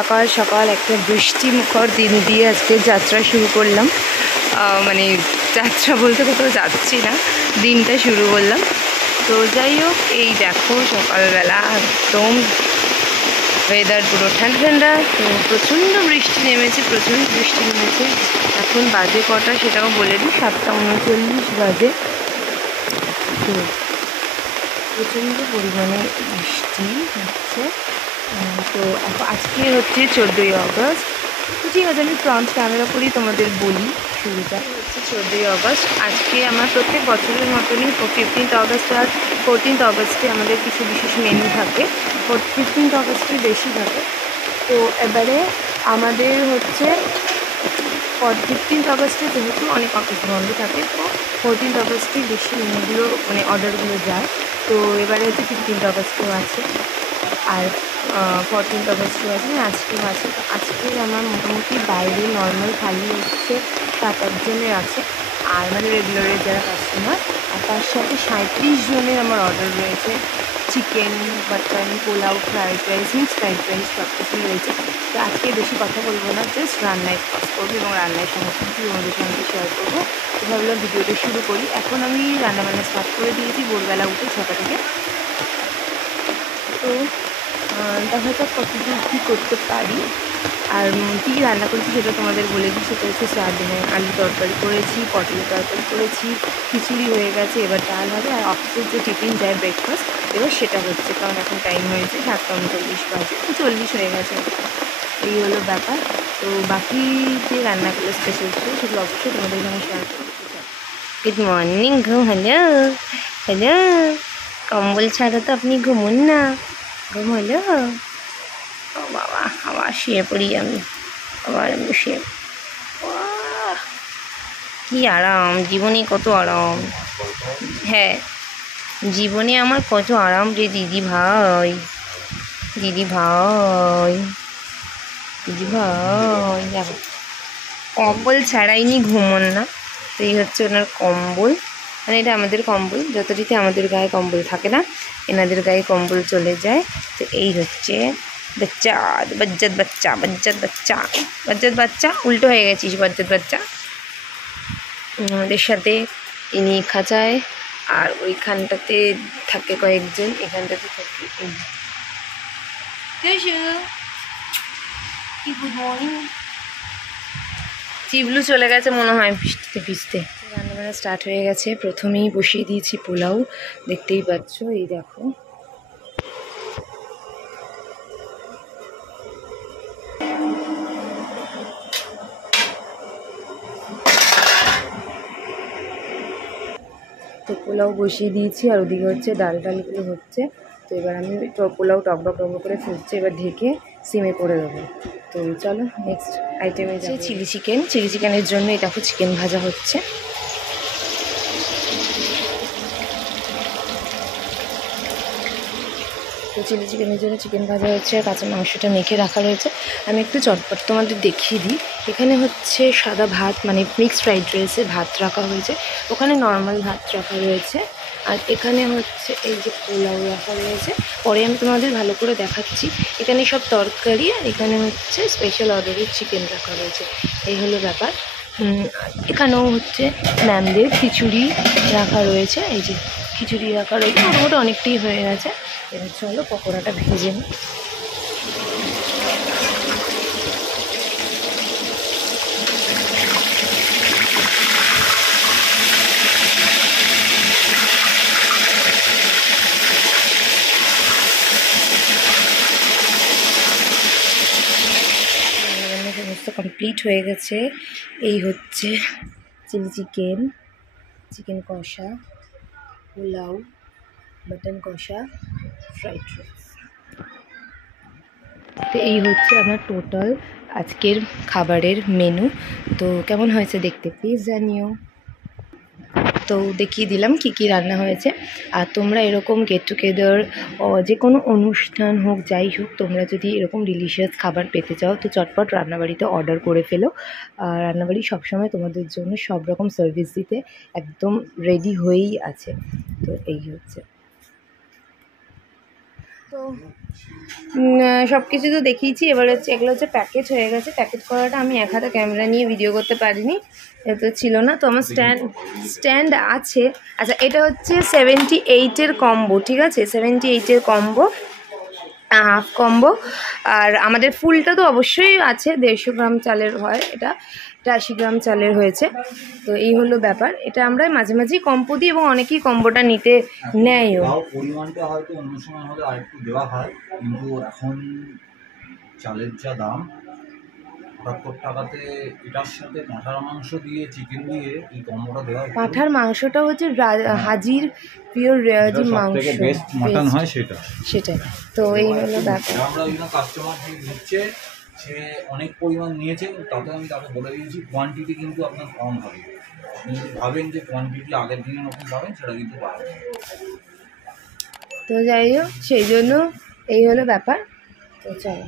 সকাল সকাল একটা বৃষ্টিমুখর দিন দিয়ে আজকে যাত্রা শুরু করলাম। মানে যাত্রা বলতে কোথাও যাচ্ছি না, দিনটা শুরু করলাম। তো যাই হোক, এই দেখো সকালবেলা একদম ওয়েদার পুরো ঠান্ডা ঠান্ডা। তো প্রচণ্ড বৃষ্টি নেমেছে, এখন বাজে কটা সেটাও বলে দিই, 7:39 বাজে। তো প্রচণ্ড পরিমাণে বৃষ্টি হচ্ছে। তো আজকে হচ্ছে 14ই আগস্ট। তো ঠিক আছে, আমি ফ্রন্ট ক্যামেরা করেই তোমাদের বলি। শুরুটা হচ্ছে 14ই আগস্ট। আজকে আমার প্রত্যেক বছরের মতনই 15th আগস্ট আর 14th আগস্টে আমাদের কিছু বিশেষ মেনু থাকে। 15th আগস্টে বেশি থাকে। তো এবারে আমাদের হচ্ছে 15th আগস্টে যেহেতু অনেক অফিস বন্ধ থাকে, তো 14th আগস্টেই বেশি মেনুগুলো মানে অর্ডারগুলো যায়। তো এবারে হচ্ছে 15th আগস্টও আছে আর 14th আগস্টও আছে, আজকেও আছে। তো আজকের আমার মোটামুটি বাইরে নর্মাল থালি হচ্ছে 7-8 জনের আছে, আর মানে রেগুলারের যারা কাস্টমার, আর তার সাথে 37 জনের আমার অর্ডার রয়েছে। Chicken, mutton, pulao, fried rice, mixed fried rice সব কিছুই রয়েছে। তো আজকে বেশি কথা বলবো না, জাস্ট রান্নায় কাজ করবো এবং রান্নায় সমস্ত কিছু তোমাদের সঙ্গে শেয়ার করবো। তো ভাবলাম ভিডিওটা শুরু করি। এখন আমি রান্নাবান্না স্টার্ট করে দিয়েছি ভোরবেলা উঠে 6টা থেকে। তো দেখা যাক কতদূর কী করতে পারি। আর কী রান্না করেছি সেটা তোমাদের বলে দিই। সেটা হচ্ছে সারাদিনে আলু তরকারি করেছি, পটলের তরকারি করেছি, খিচুড়ি হয়ে গেছে, এবার ডাল হবে। আর অফিসের যে টিফিন যায় ব্রেকফাস্ট, এবার সেটা হচ্ছে, কারণ এখন টাইম হয়েছে 7:39 বাজে, 40 হয়ে গেছে। এই হলো ব্যাপার। তো বাকি যে রান্নাগুলো স্পেশাল ছিল সেগুলো অবশ্যই তোমাদের সঙ্গে শেয়ার করতে চাই। গুড মর্নিং ঘুম। হ্যালো হ্যালো, কম্বল ছাড়া তো আপনি ঘুমুন না। ঘুম হলো? ও বাবা, আবার শুয়ে পড়ি আমি, আবার আমি শুয়ে। কি আরাম জীবনে, কত আরাম। হ্যাঁ, জীবনে আমার কত আরাম রে দিদি ভাই, দিদি ভাই, দিদি ভাই। দেখো, কম্বল ছাড়াইনি ঘুমন না। তো এই হচ্ছে ওনার কম্বল, মানে এটা আমাদের কম্বল। যতটিতে আমাদের গায়ে কম্বল থাকে না, এনাদের গায়ে কম্বল চলে যায়। তো এই হচ্ছে বাচ্চা, বজ্জাত বাচ্চা, বজ্জাত বাচ্চা, বজ্জাত বাচ্চা, উল্টো হয়ে গেছিস বজ্জাত বাচ্চা। আমাদের সাথে ইনি খাঁচায়, আর ওইখানটাতে থাকে কয়েকজন, এখানটাতে থাকে কি গুড মর্নিং। চিবলু চলে গেছে মনে হয় বৃষ্টিতে ভিজতে। রান্নাবান্না স্টার্ট হয়ে গেছে। প্রথমেই বসিয়ে দিয়েছি পোলাও, দেখতেই পাচ্ছ। এই দেখো, তো পোলাও বসিয়ে দিয়েছি, আর ওদিকে হচ্ছে ডালগুলো হচ্ছে। তো এবার আমি পোলাও টকবক করে ফুটছে, এবার ঢেকে সিমে করে দেবো। তো চলো নেক্সট আইটেমে যাই। চিলি চিকেনের জন্য এই দেখো চিকেন ভাজা হচ্ছে। তো চিলি চিকেনের জন্য চিকেন ভাজা হচ্ছে, আর কাঁচা মাংসটা মেখে রাখা রয়েছে। আমি একটু চটপট তোমাদের দেখিয়ে দিই। এখানে হচ্ছে সাদা ভাত, মানে মিক্সড ফ্রাইড রাইসে ভাত রাখা হয়েছে, ওখানে নর্মাল ভাত রাখা রয়েছে, আর এখানে হচ্ছে এই যে পোলাও রাখা রয়েছে। পরে আমি তোমাদের ভালো করে দেখাচ্ছি। এখানে সব তরকারি, আর এখানে হচ্ছে স্পেশাল অর্ডারের চিকেন রাখা রয়েছে। এই হলো ব্যাপার। এখানেও হচ্ছে ম্যামদের খিচুড়ি রাখা রয়েছে। এই যে খিচুড়ি রাখা রয়েছে, মোটামুটি অনেকটাই হয়ে গেছে। এবার চলো পকোড়াটা ভেজে নিই। সমস্ত কমপ্লিট হয়ে গেছে। এই হচ্ছে চিলি চিকেন কষা, পোলাও, মাটন কষা, ফ্রাইড রাইস। তো এই হচ্ছে আমার টোটাল আজকের খাবারের মেনু। তো কেমন হয়েছে দেখতে প্লিজ জানিও। তো দেখিয়ে দিলাম কি কি রান্না হয়েছে। আর তোমরা এরকম গেট টুগেদার, যে কোনো অনুষ্ঠান হোক যাই হোক, তোমরা যদি এরকম ডিলিশিয়াস খাবার পেতে চাও তো চটপট রান্নাবাড়িতে অর্ডার করে ফেলো। আর রান্নাবাড়ি সবসময় তোমাদের জন্য সব রকম সার্ভিস দিতে একদম রেডি হয়েই আছে। তো এই হচ্ছে। তো সব কিছু তো দেখিয়েছি। এবার হচ্ছে এগুলো হচ্ছে প্যাকেজ হয়ে গেছে। প্যাকেজ করাটা আমি এক হাতে ক্যামেরা নিয়ে ভিডিও করতে পারিনি, এত ছিল না। তো আমার স্ট্যান্ড আছে। আচ্ছা, এটা হচ্ছে 78-এর কম্বো, ঠিক আছে, 78-এর কম্বো, হাফ কম্বো। আর আমাদের ফুলটা তো অবশ্যই আছে, 150 গ্রাম চালের হয়, এটা 80 গ্রাম চালের হয়েছে। তো এই হলো ব্যাপার। এটা আমরা মাঝে মাঝেই কম্বো দিই এবং অনেকেই কম্বোটা নিতে নেয়ও। পরিমাণটা হয়তো অন্য সময় হলে আরেকটু দেওয়া হয়, কিন্তু এখন চালের যা দাম, ৭৮ টাকাতে এটার সাথে পাঁঠার মাংস দিয়ে চিকেন দিয়ে এই কম্বোটা দেওয়া। পাঁঠার মাংসটা হচ্ছে হাজির পিওর রেয়াজি মাংস, বেস্ট মাটন হয় সেটাই। তো এই হলো ব্যাপার। আমরা ওই কাস্টমার নিচ্ছে, সে অনেক পরিমাণ নিয়েছে, তাতে আমি তাকে বলে দিয়েছি কোয়ান্টিটি কিন্তু আপনার কম হবে। আপনি যদি ভাবেন যে কোয়ান্টিটি আগের দিনের মতন পাবেন, সেটা কিন্তু পাবেন। তো যাই হোক, সেই জন্য এই হলো ব্যাপার। তো চলো।